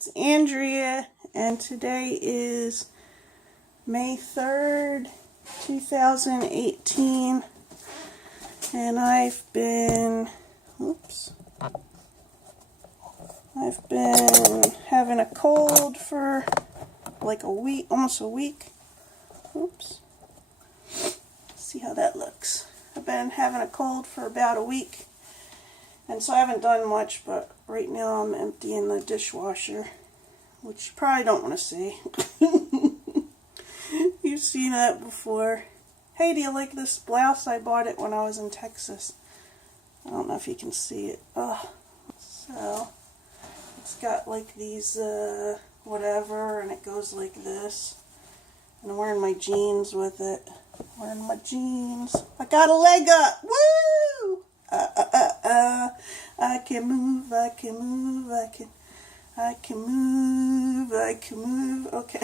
It's Andrea, and today is May 3rd, 2018, and I've been having a cold for like a week, almost a week. See how that looks. I've been having a cold for about a week, and so I haven't done much, but right now I'm emptying the dishwasher, which you probably don't want to see. You've seen that before. Hey, do you like this blouse? I bought it when I was in Texas. I don't know if you can see it. Oh, so it's got like these whatever, and it goes like this. And I'm wearing my jeans with it. Wearing my jeans. I got a leg up. Woo! I can move, I can move, I can move, I can move. Okay.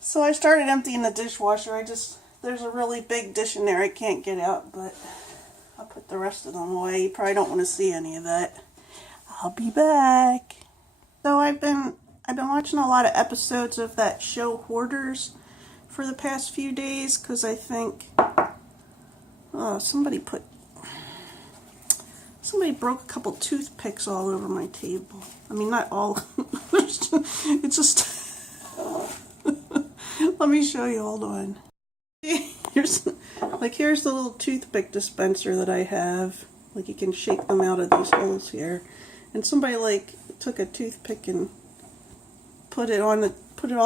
So I started emptying the dishwasher. There's a really big dish in there I can't get out, but I'll put the rest of them away. You probably don't want to see any of that. I'll be back. So I've been watching a lot of episodes of that show Hoarders for the past few days, because I think somebody broke a couple toothpicks all over my table. I mean, not all. It's just let me show you. Hold on. Here's the little toothpick dispenser that I have. Like, you can shake them out of these holes here. And somebody took a toothpick and put it all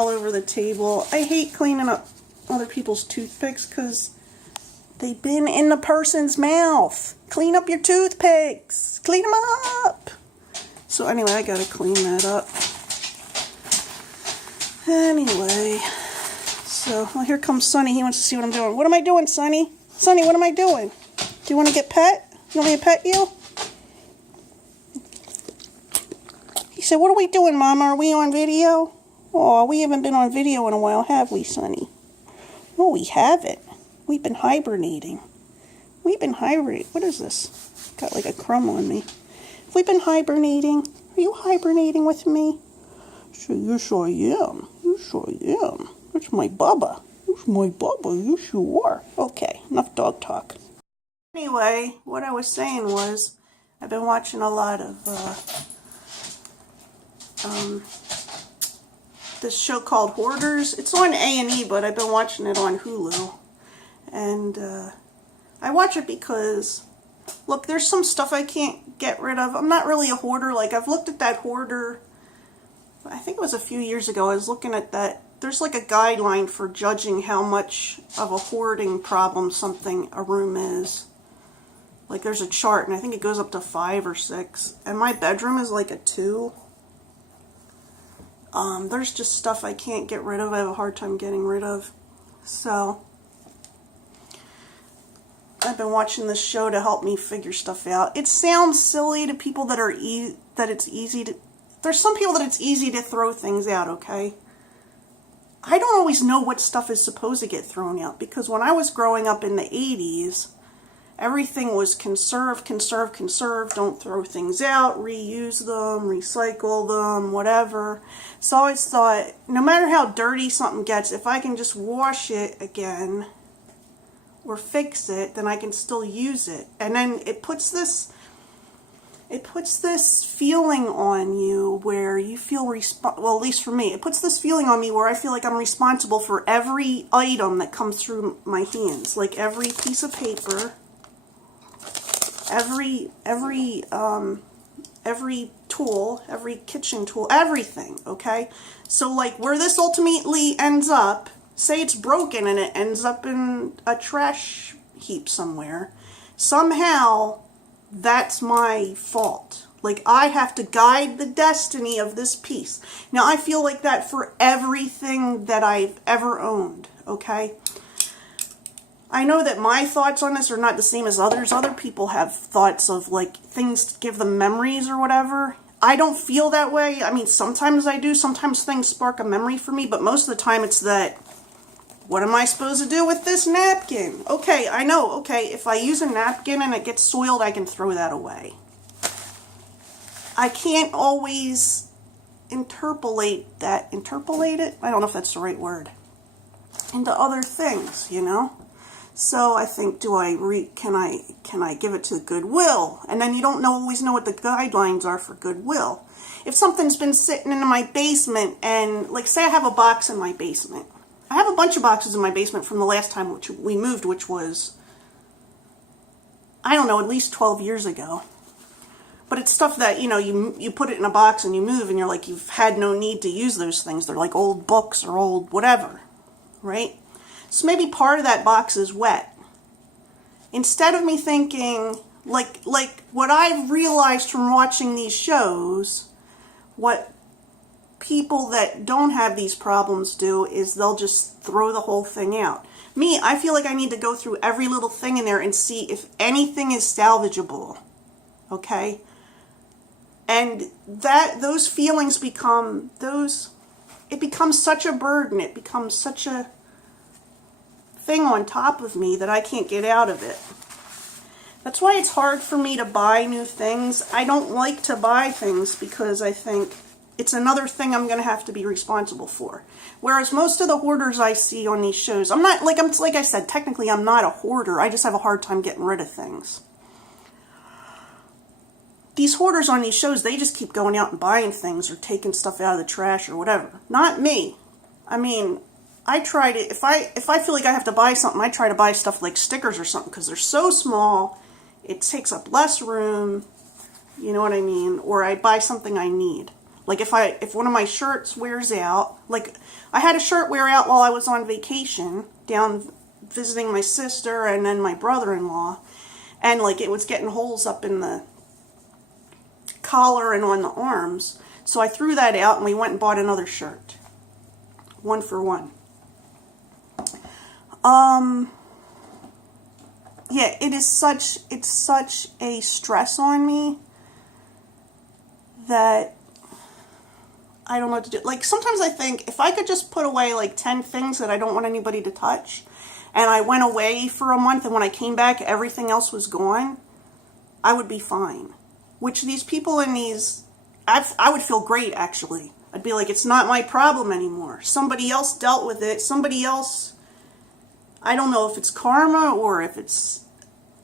over the table. I hate cleaning up other people's toothpicks because they've been in the person's mouth. Clean up your toothpicks. Clean them up. So anyway, I gotta clean that up. Anyway, so here comes Sonny. He wants to see what I'm doing. What am I doing, Sonny? Sonny, what am I doing? Do you want to get pet? You want me to pet you? He said, what are we doing, Mama? Are we on video? Oh, we haven't been on video in a while, have we, Sonny? No, we haven't. We've been hibernating. What is this? Got like a crumb on me. We've been hibernating. Are you hibernating with me? Sure, yes, I am. Yes, I am. That's my Bubba. That's my Bubba. Yes, you are. Okay, enough dog talk. Anyway, what I was saying was, I've been watching a lot of this show called Hoarders. It's on A&E, but I've been watching it on Hulu. And I watch it because, look, there's some stuff I can't get rid of. I'm not really a hoarder. Like, I've looked at that hoarder, I think it was a few years ago. I was looking at that. There's like a guideline for judging how much of a hoarding problem a room is. Like, there's a chart, and I think it goes up to 5 or 6. And my bedroom is like a 2. There's just stuff I can't get rid of. I have a hard time getting rid of. So I've been watching this show to help me figure stuff out. It sounds silly to people that are there's some people that it's easy to throw things out, okay? I don't always know what stuff is supposed to get thrown out, because when I was growing up in the 80s, everything was conserve, conserve, conserve. Don't throw things out. Reuse them, recycle them, whatever. So I always thought, no matter how dirty something gets, if I can just wash it again or fix it, then I can still use it. And then it puts this feeling on you where you feel well, at least for me, it puts this feeling on me where I feel like I'm responsible for every item that comes through my hands. Like every piece of paper, every tool, every kitchen tool, everything, okay? So like where this ultimately ends up, say it's broken and it ends up in a trash heap somewhere, somehow that's my fault. Like, I have to guide the destiny of this piece. Now, I feel like that for everything that I've ever owned, okay? I know that my thoughts on this are not the same as others. Other people have thoughts of, like, things give them memories or whatever. I don't feel that way. I mean, sometimes I do. Sometimes things spark a memory for me, but most of the time it's that, what am I supposed to do with this napkin? Okay, I know. Okay, if I use a napkin and it gets soiled, I can throw that away. I can't always interpolate it? I don't know if that's the right word. Into other things, you know? So I think, can I give it to Goodwill? And then you don't always know what the guidelines are for Goodwill. If something's been sitting in my basement, and like say I have a box in my basement. I have a bunch of boxes in my basement from the last time we moved, which was, I don't know, at least 12 years ago. But it's stuff that, you know, you put it in a box and you move and you're like, you've had no need to use those things. They're like old books or old whatever, right? So maybe part of that box is wet. Instead of me thinking, like what I've realized from watching these shows, what people that don't have these problems do is they'll just throw the whole thing out. Me, I feel like I need to go through every little thing in there and see if anything is salvageable, okay? And those feelings it becomes such a burden, it becomes such a thing on top of me that I can't get out of it. That's why it's hard for me to buy new things. I don't like to buy things because I think it's another thing I'm going to have to be responsible for. Whereas most of the hoarders I see on these shows, like I said, technically I'm not a hoarder. I just have a hard time getting rid of things. These hoarders on these shows, they just keep going out and buying things or taking stuff out of the trash or whatever. Not me. I mean, I try to, if I feel like I have to buy something, I try to buy stuff like stickers or something because they're so small, it takes up less room, you know what I mean? Or I buy something I need. Like if one of my shirts wears out, like I had a shirt wear out while I was on vacation down visiting my sister and then my brother-in-law, and like it was getting holes up in the collar and on the arms. So I threw that out and we went and bought another shirt. 1 for 1. Yeah, it's such a stress on me that I don't know what to do. Like, sometimes I think if I could just put away like 10 things that I don't want anybody to touch, and I went away for a month, and when I came back, everything else was gone, I would be fine. Which these people in these, I would feel great, actually. I'd be like, it's not my problem anymore. Somebody else dealt with it. Somebody else, I don't know if it's karma or if it's,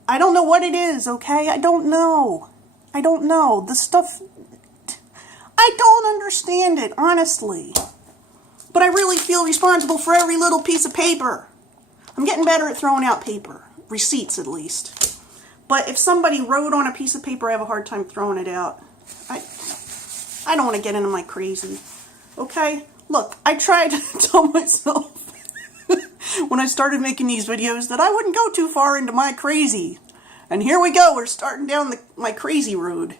I don't know what it is, okay? I don't know. The stuff, I don't understand it, honestly. But I really feel responsible for every little piece of paper. I'm getting better at throwing out paper. Receipts, at least. But if somebody wrote on a piece of paper, I have a hard time throwing it out. I don't want to get into my crazy. Okay? Look, I tried to tell myself when I started making these videos that I wouldn't go too far into my crazy. And here we go. We're starting down my crazy road.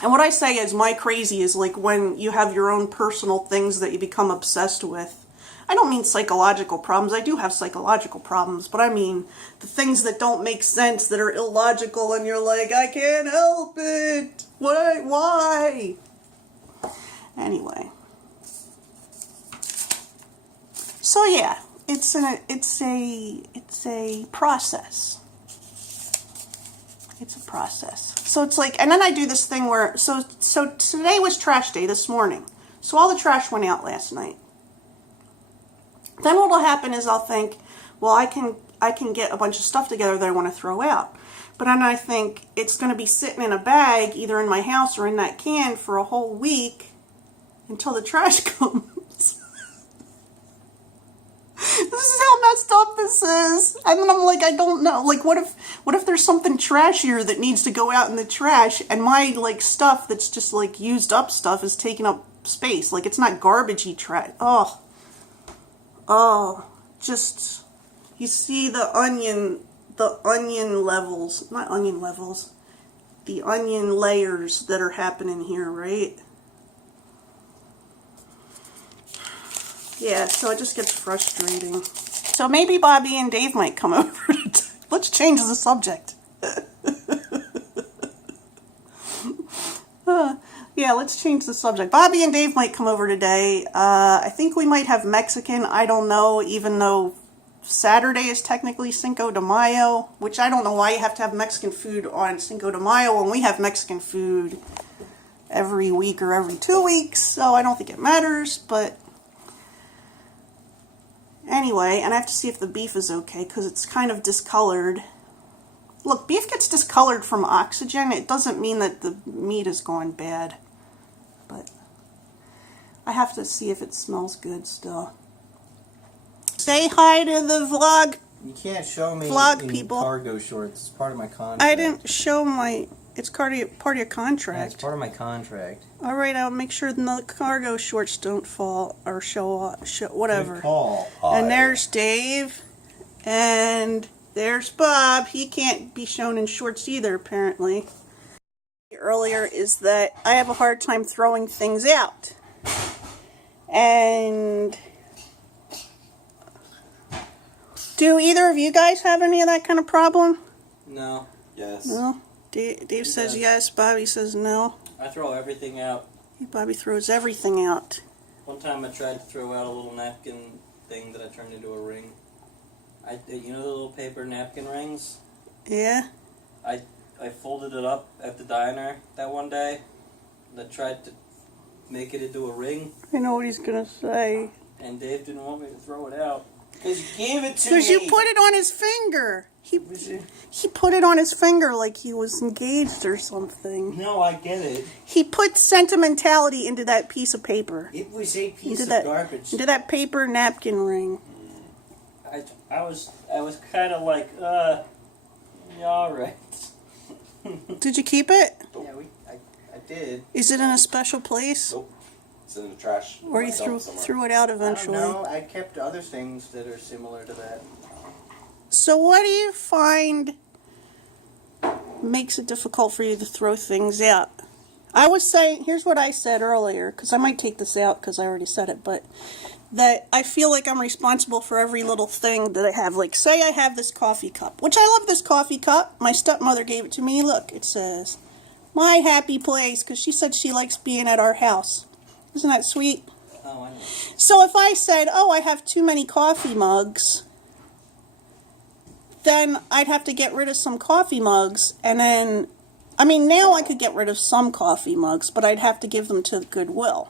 And what I say is my crazy is like when you have your own personal things that you become obsessed with. I don't mean psychological problems. I do have psychological problems, but I mean the things that don't make sense, that are illogical, and you're like, I can't help it. Why? Anyway. So yeah, it's a process. It's a process. So it's like, and then I do this thing where, so today was trash day this morning. So all the trash went out last night. Then what will happen is I'll think, well, I can get a bunch of stuff together that I want to throw out. But then I think it's going to be sitting in a bag, either in my house or in that can, for a whole week until the trash comes. This is how messed up this is. And then I'm like, I don't know. Like, what if there's something trashier that needs to go out in the trash, and my like stuff that's just like used up stuff is taking up space. Like, it's not garbagey trash. Oh, just, you see the onion levels, not onion levels, the onion layers that are happening here, right? Yeah, so it just gets frustrating. So maybe Bobby and Dave might come over. Let's change the subject. Yeah, let's change the subject. Bobby and Dave might come over today. I think we might have Mexican. I don't know, even though Saturday is technically Cinco de Mayo, which I don't know why you have to have Mexican food on Cinco de Mayo when we have Mexican food every week or every 2 weeks, so I don't think it matters, but anyway, and I have to see if the beef is okay, because it's kind of discolored. Look, beef gets discolored from oxygen. It doesn't mean that the meat has gone bad, but I have to see if it smells good still. Say hi to the vlog. You can't show me Vlog in people. Cargo shorts. It's part of my contract. I didn't show my... It's part of your Yeah, contract. it's part of my contract. All right, I'll make sure the cargo shorts don't fall or show whatever. Good call. And there's Dave, and there's Bob. He can't be shown in shorts either, apparently. Earlier is that I have a hard time throwing things out, and do either of you guys have any of that kind of problem? No. Yes. No. Dave says yes. Bobby says no. I throw everything out. Bobby throws everything out. One time I tried to throw out a little napkin thing that I turned into a ring. You know the little paper napkin rings? Yeah. I folded it up at the diner that one day. And I tried to make it into a ring. I know what he's gonna say. And Dave didn't want me to throw it out. Because you gave it to me. Because you put it on his finger. He put it on his finger like he was engaged or something. No, I get it. He put sentimentality into that piece of paper. It was a piece of garbage. Into that paper napkin ring. I was kind of like, yeah, all right. Did you keep it? Yeah, I did. Is it in a special place? Nope. It's in the trash. Or you threw it out eventually? No, I kept other things that are similar to that. So what do you find makes it difficult for you to throw things out? I was saying, here's what I said earlier, because I might take this out because I already said it, but that I feel like I'm responsible for every little thing that I have. Like, say I have this coffee cup, which I love this coffee cup. My stepmother gave it to me. Look, it says, "My happy place," because she said she likes being at our house. Isn't that sweet? Oh, I know. So if I said, oh, I have too many coffee mugs, then I'd have to get rid of some coffee mugs, and then, I mean, now I could get rid of some coffee mugs, but I'd have to give them to Goodwill.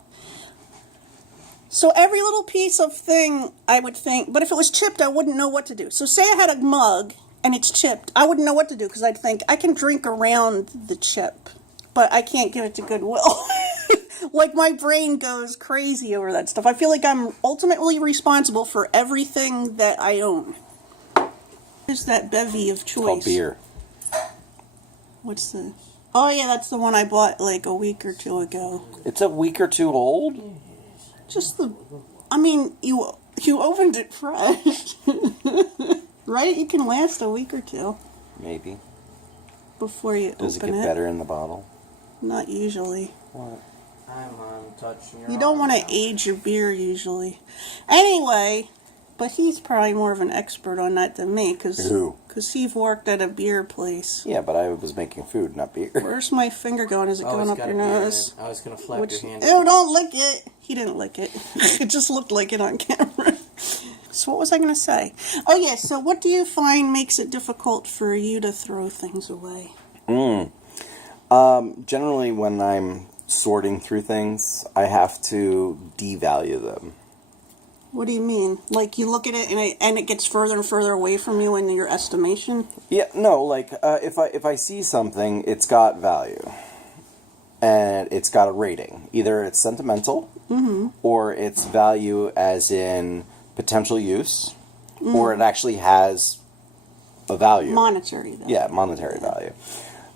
So every little piece of thing, I would think, but if it was chipped, I wouldn't know what to do. So say I had a mug, and it's chipped, I wouldn't know what to do, because I'd think, I can drink around the chip, but I can't give it to Goodwill. Like, my brain goes crazy over that stuff. I feel like I'm ultimately responsible for everything that I own. Here's that bevy of choice. Called beer. What's the... Oh, yeah, that's the one I bought, like, a week or two ago. It's a week or two old? Just the... I mean, you opened it fresh. Right? You can last a week or two. Maybe. Before you Does it open get it. better in the bottle? Not usually. What? I'm on touch. You don't want to age your beer, usually. Anyway... But he's probably more of an expert on that than me, because Steve worked at a beer place. Yeah, but I was making food, not beer. Where's my finger going? Is it going up your nose? I was going to flap your hand. Ew, don't lick it. He didn't lick it. It just looked like it on camera. So what was I going to say? Oh, yeah, so what do you find makes it difficult for you to throw things away? Generally, when I'm sorting through things, I have to devalue them. What do you mean? Like, you look at it and it gets further and further away from you in your estimation? Yeah, no, like, if I see something, it's got value. And it's got a rating. Either it's sentimental, or it's value as in potential use, or it actually has a value. Monetary value. Yeah, monetary value.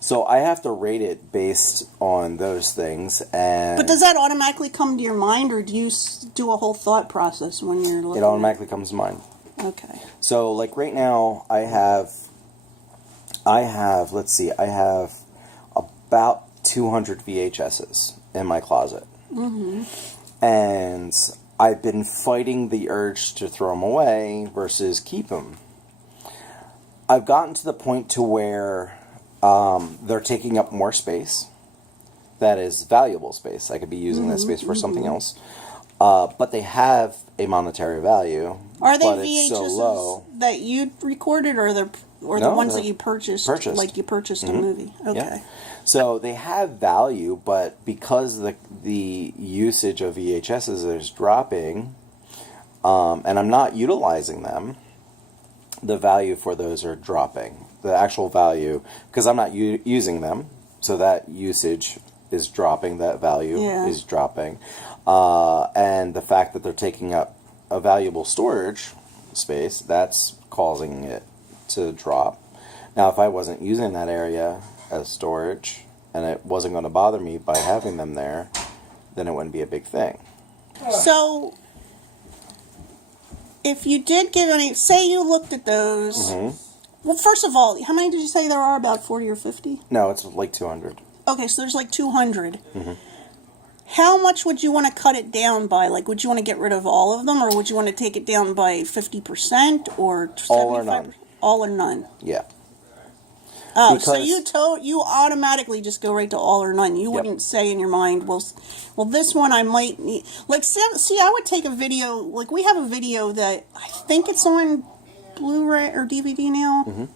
So I have to rate it based on those things. But does that automatically come to your mind, or do you do a whole thought process when you're looking? It automatically comes to mind. Okay. So, like right now, I have let's see, I have about 200 VHSs in my closet. And I've been fighting the urge to throw them away versus keep them. I've gotten to the point to where they're taking up more space. That is valuable space. I could be using that space for something else. But they have a monetary value. Are they but it's so VHSs low. that you recorded, or the No, ones they're that you purchased? purchased. Like you purchased a movie. Okay. Yeah. So they have value, but because the usage of VHSs is dropping, and I'm not utilizing them, the value for those are dropping. The actual value, because I'm not using them, so that usage is dropping, that value is dropping. And the fact that they're taking up a valuable storage space, that's causing it to drop. Now, if I wasn't using that area as storage, and it wasn't going to bother me by having them there, then it wouldn't be a big thing. So, if you did get any, say you looked at those. Well, first of all, how many did you say there are? About 40 or 50? No, it's like 200. Okay, so there's like 200. How much would you want to cut it down by? Like, would you want to get rid of all of them, or would you want to take it down by 50% or 75%? All or none. All or none. Yeah. Oh, Because- so you automatically just go right to all or none. You wouldn't say in your mind, well, this one I might need. Like, see, I would take a video. Like, we have a video that I think it's on Blu-ray or DVD now.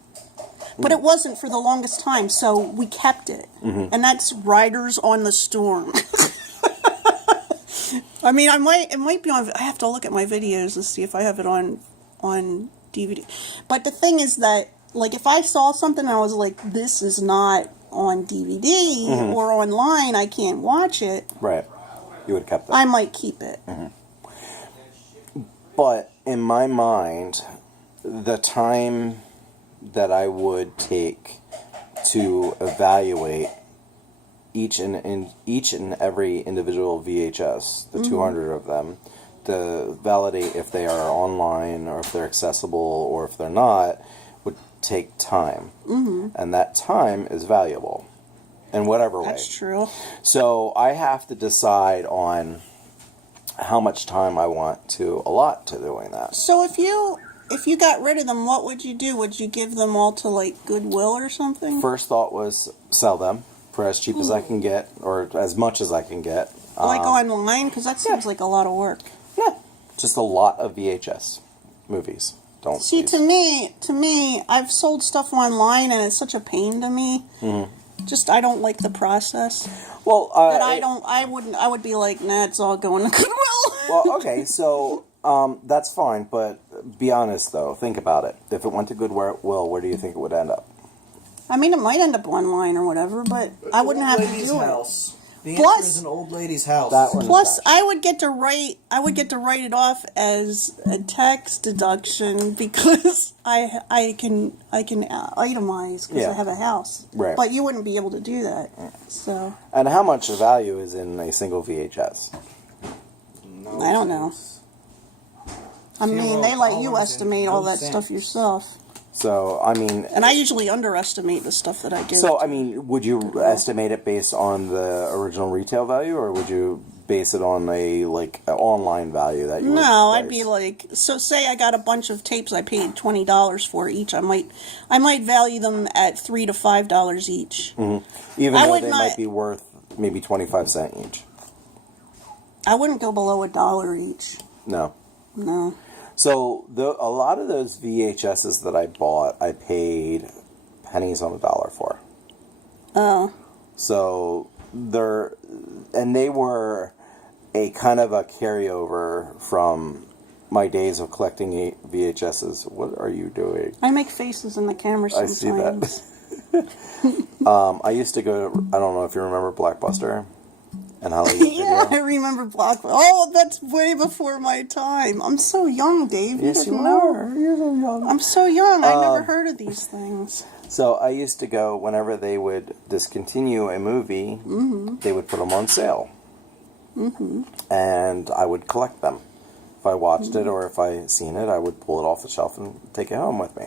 But it wasn't for the longest time, so we kept it. And that's Riders on the Storm. I mean, it might be on. I have to look at my videos to see if I have it on DVD. But the thing is that, like, if I saw something and I was like, this is not on DVD or online, I can't watch it. Right. You would have kept that. I might keep it. But in my mind, the time that I would take to evaluate each and every individual VHS, the 200 of them, to validate if they are online or if they're accessible or if they're not, would take time. And that time is valuable in whatever way. That's true. So I have to decide on how much time I want to allot to doing that. So if you got rid of them, what would you do? Would you give them all to, like, Goodwill or something? First thought was sell them for as cheap as I can get, or as much as I can get. Like online? Because that seems like a lot of work. Yeah, just a lot of VHS movies. Don't See, please. to me, I've sold stuff online, and it's such a pain to me. Just, I don't like the process. Well, But I would be like, nah, it's all going to Goodwill. well, okay, so that's fine, but be honest though. Think about it. If it went to Goodwill, where do you think it would end up? I mean, it might end up online or whatever, but I wouldn't have to Lady's do house. The Plus- answer is an old lady's house. That one. it. Plus, I would get to write it off as a tax deduction because I can itemize because Yeah. I have a house. Right. But you wouldn't be able to do that. So And how much value is in a single VHS? No I don't know. thanks. I mean, Zero they let you dollars estimate and all no that stuff cents. yourself. So, I mean... And I usually underestimate the stuff that I give. So, I mean, would you estimate it based on the original retail value, or would you base it on a, like, an online value that you would No, I'd price? be like, so say I got a bunch of tapes I paid $20 for each. I might value them at $3 to $5 each. Even I though would they not- might be worth maybe 25 cents each. I wouldn't go below $1 each. No. No. So, a lot of those VHSs that I bought, I paid pennies on a dollar for. Oh. So, they were a kind of a carryover from my days of collecting VHSs. What are you doing? I make faces in the camera I sometimes. see that. I used to go to, I don't know if you remember Blockbuster and Hollywood Yeah, I Video. remember Blockbuster. Oh, that's way before my time. I'm so young, Dave. Yes, don't you know. are. You're so young. I'm so young. I never heard of these things. So I used to go whenever they would discontinue a movie, they would put them on sale. And I would collect them. If I watched it or if I seen it, I would pull it off the shelf and take it home with me.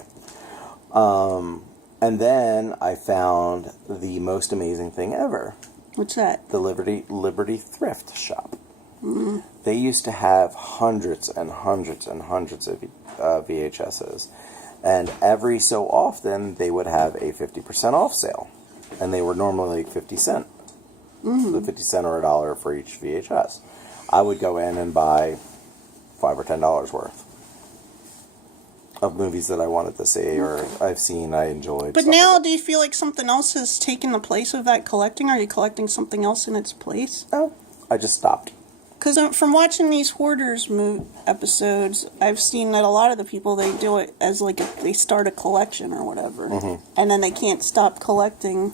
And then I found the most amazing thing ever. What's that? The Liberty Thrift Shop. They used to have hundreds and hundreds and hundreds of VHSs. And every so often, they would have a 50% off sale. And they were normally like 50 cents. So 50 cents or $1 for each VHS. I would go in and buy $5 or $10 worth of movies that I wanted to see or I've seen, I enjoyed. But stuff now, like do you feel like something else has taken the place of that collecting? Are you collecting something else in its place? that. No, I just stopped. Because from watching these hoarders episodes, I've seen that a lot of the people, they do it as like they start a collection or whatever, and then they can't stop collecting.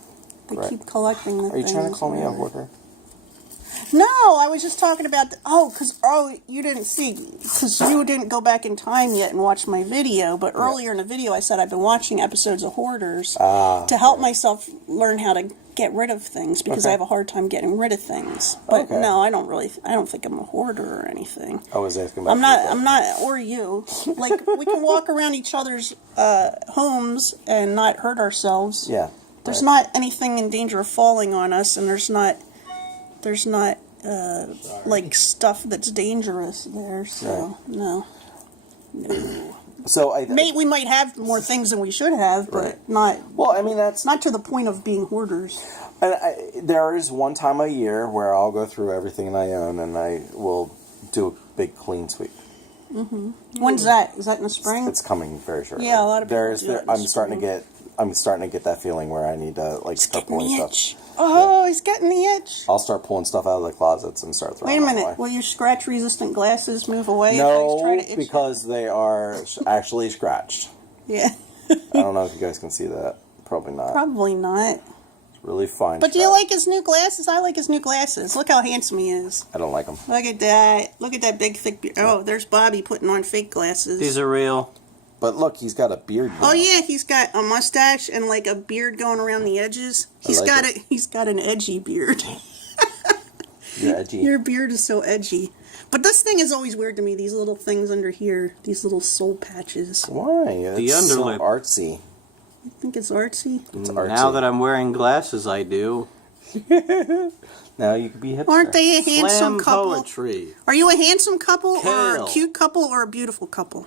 They Right. keep collecting the Are you things. trying to call me a whatever. hoarder? No, I was just talking about you didn't see, because you didn't go back in time yet and watch my video. But earlier in the video, I said I've been watching episodes of Hoarders to help myself learn how to get rid of things because I have a hard time getting rid of things. But no, I don't think I'm a hoarder or anything. I was asking about I'm not, or you. Like, we can walk around each other's homes and not hurt ourselves. Yeah. There's not anything in danger of falling on us, and there's not like stuff that's dangerous there. So no. So We might have more things than we should have, but not. Well, I mean that's Not to the point of being hoarders. there is one time a year where I'll go through everything I own and I will do a big clean sweep. When's that? Is that in the spring? It's coming very shortly. Yeah, a lot of people do that in the I'm starting to get that feeling where I need to like start Getting pulling the stuff. itch. Oh, he's getting the itch. I'll start pulling stuff out of the closets and start throwing Wait a them minute. away. Will your scratch-resistant glasses move away if I No, try to itch? because they are actually scratched. Yeah. I don't know if you guys can see that. Probably not. Probably not. It's really fine. But do you scratch. like his new glasses? I like his new glasses. Look how handsome he is. I don't like them. Look at that. Look at that big, thick beard. Oh, there's Bobby putting on fake glasses. These are real. But look, he's got a beard now. Oh yeah, he's got a mustache and like a beard going around the edges. He's got an edgy beard. You're edgy. Your beard is so edgy. But this thing is always weird to me. These little things under here, these little soul patches. Why? It's The underlip. so artsy. I think it's artsy. It's artsy. Now that I'm wearing glasses, I do. Now you could be hipster. Aren't they a handsome Slam couple? poetry. Are you a handsome couple or a Kale. cute couple or a beautiful couple?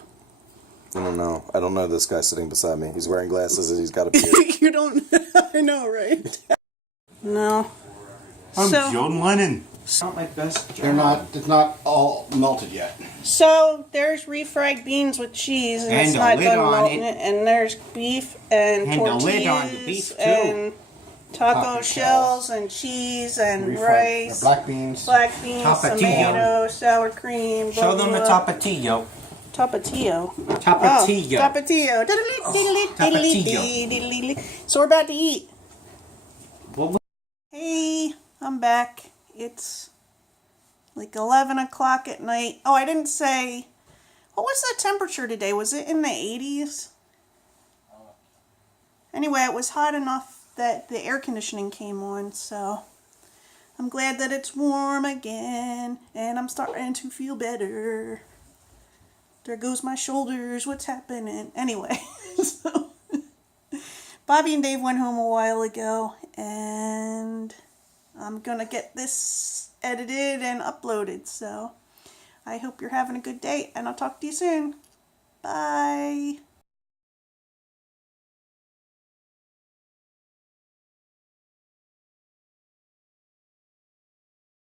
I don't know. I don't know this guy sitting beside me. He's wearing glasses and he's got a beard. You don't. I know, right? No. I'm So- John Lennon. Not my best They're not. It's not all melted yet. So there's refried beans with cheese, and, And it's the not lid done on melting it. it. And there's beef and, And the tortillas lid on the beef, too. and taco Taco shells and cheese and Refried rice, black beans. black beans, Tapatio. tomato, sour cream. Blah, Show them the blah, blah. tapatio. Tapatio. Tapatio. Oh, tapatio. Diddly, diddly, diddly, tapatio. diddly, diddly. So we're about to eat. Well, Hey, I'm back. It's like 11 o'clock at night. Oh, I didn't say... What was the temperature today? Was it in the 80s? Anyway, it was hot enough that the air conditioning came on, so... I'm glad that it's warm again, and I'm starting to feel better. There goes my shoulders. What's happening? Anyway, so... Bobby and Dave went home a while ago, and I'm going to get this edited and uploaded. So I hope you're having a good day, and I'll talk to you soon. Bye.